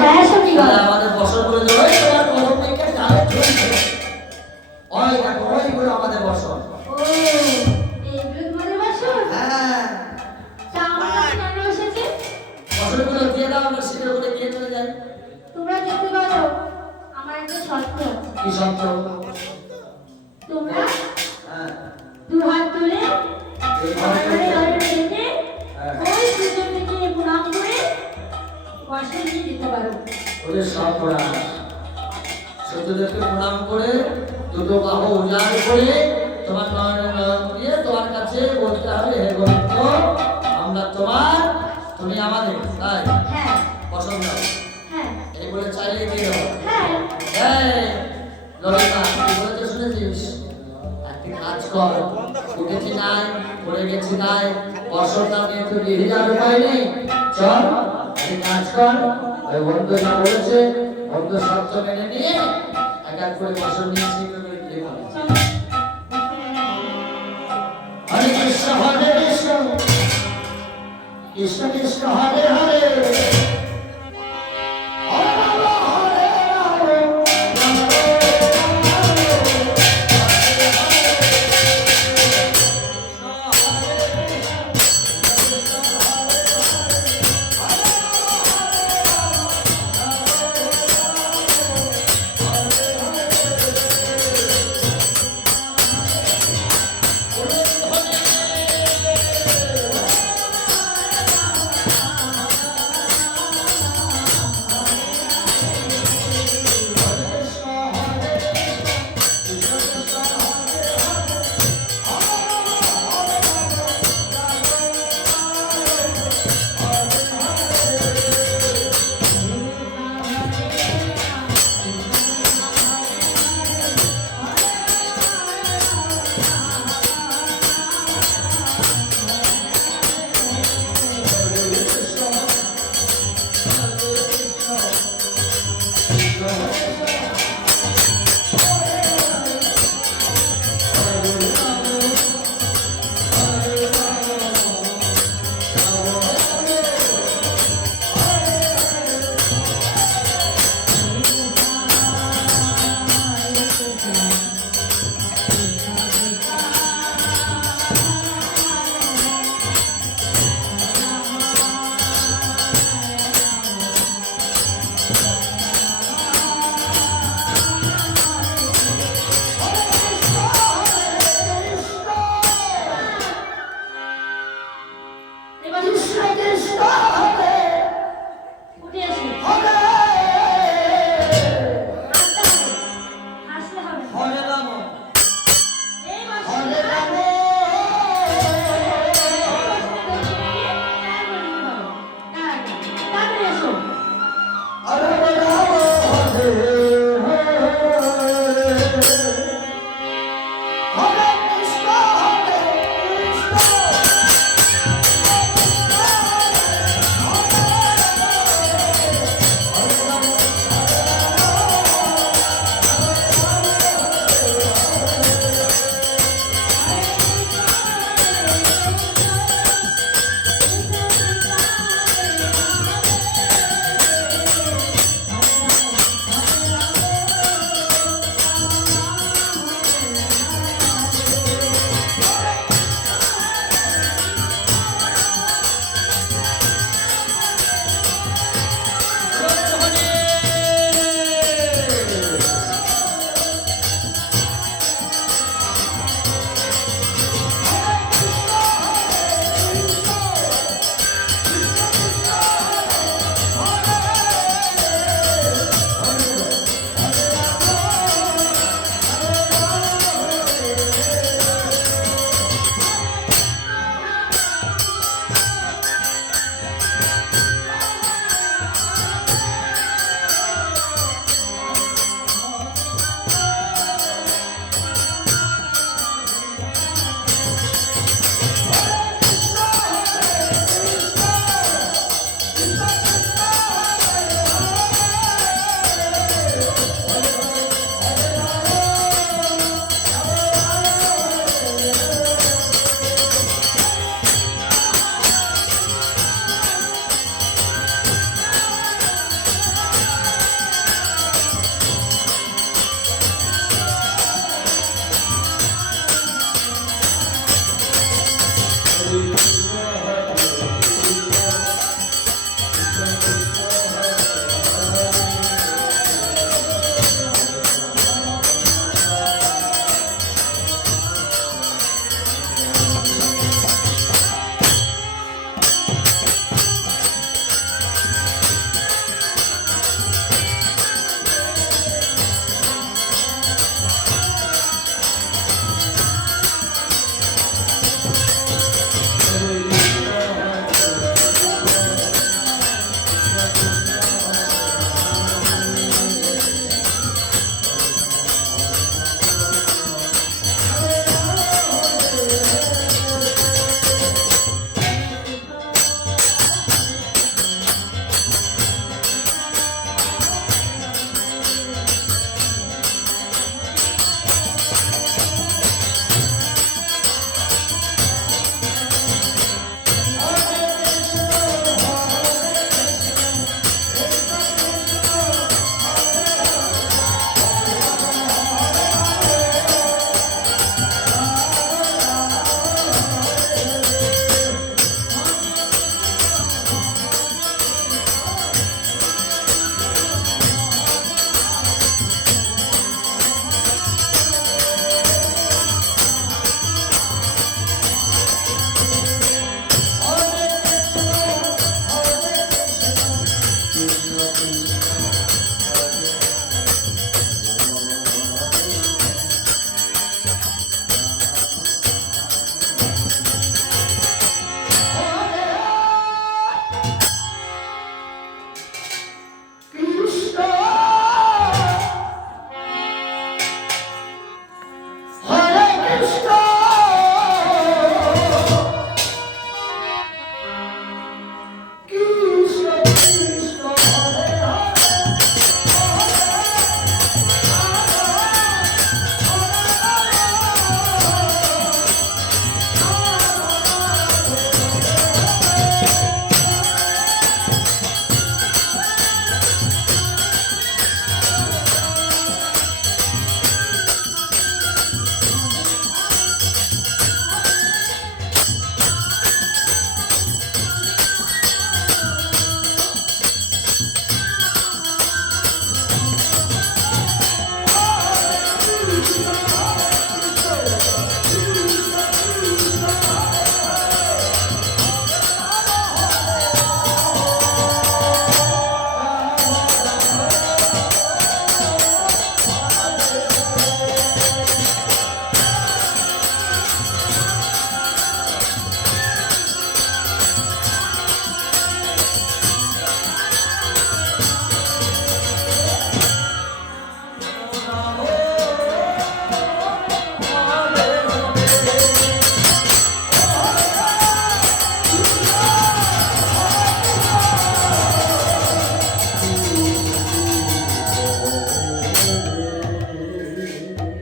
হ্যাঁ সত্যি কথা। আমাদের বসর করে দেবো তোমার কলম থেকে ডালে চলছে ওই দেখো ওইগুলো আমাদের বসর। ও এইগুলো তোমাদের বাসন? হ্যাঁ তা আমার কাছে কেন এসেছে? বসরগুলো দিয়ে দাও আমরা শীঘ্র করে গিয়ে চলে যাই। তোমরা যেতে পারো, আমার একটা শর্ত আছে। কি শর্ত? তোমরা হ্যাঁ দু হাত তুলে এই আমার ঘরে ঘরে রেখে হ্যাঁ। ওই দুজন থেকে প্রণাম করে বসে নিয়ে যেতে পারো। ওদের সব করা সত্যদেরকে প্রণাম করে দুটো বাহু উজাড় করে তোমার নয়ন নয়ন দিয়ে তোমার কাছে বলতে হবে হে গোবিন্দ আমরা তোমার তুমি আমাদের তাই হ্যাঁ পছন্দ হ্যাঁ এই বলে চাইলে দিয়ে দেবো। হ্যাঁ এই ললিতা কি বলেছে শুনেছিস? একটি কাজ কর উঠেছি নাই পড়ে গেছি নাই বছরটা নিয়ে তো 2000 উপায় নেই চল একটি কাজ কর ওই বন্ধু যা বলেছে বন্ধু শর্ত মেনে নিয়ে এক এক করে বছর নিয়ে শীঘ্র করে গিয়ে বলে হরে কৃষ্ণ কৃষ্ণ কৃষ্ণ কৃষ্ণ হরে হরে